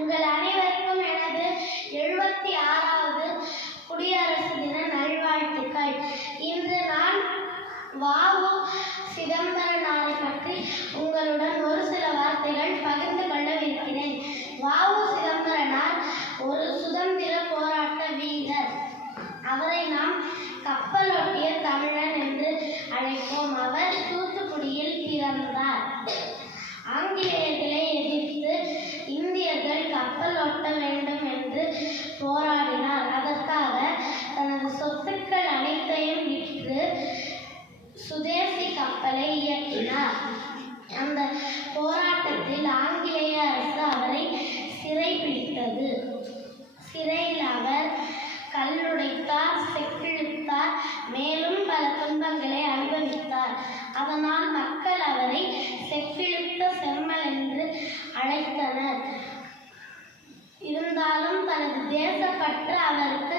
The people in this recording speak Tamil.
உங்கள் அனைவருக்கும் எனது 76வது குடியரசு தின நல்வாழ்த்துக்கள். இன்று நான் வ.உ. சிதம்பரனாரை பற்றி உங்களுடன் ஒரு சில வார்த்தைகள் பகிர்ந்து கொள்ளவிருக்கிறேன். வ.உ. சிதம்பரனார் ஒரு சுதந்திர போராட்ட வீரர். அவரை நாம் கப்பலோட்டிய தமிழன் என்று அழைப்போம். அவர் தூத்துக்குடியில் பிறந்தார். ஆங்கிலேயர்களை எதிர்த்து இந்தியர்கள் கப்பலோட்ட வேண்டும் என்று போராடினார். அதற்காக தனது சொத்துக்கள் அனைத்தையும் விற்று சுதேசி கப்பலை இயக்கினார். அந்த போராட்டத்தில் ஆங்கிலேய அரசு அவரை சிறைப்பிடித்தது. சிறையில் அவர் கல்லுடைத்தார், செக்கிழுத்தார், மேலும் பல துன்பங்களை அனுபவித்தார். அதனால் மக்கள் அவரை செக்கிழுத்த செம்மல் என்று அழைத்தனர். இருந்தாலும் தனது தேசப்பற்று அவருக்கு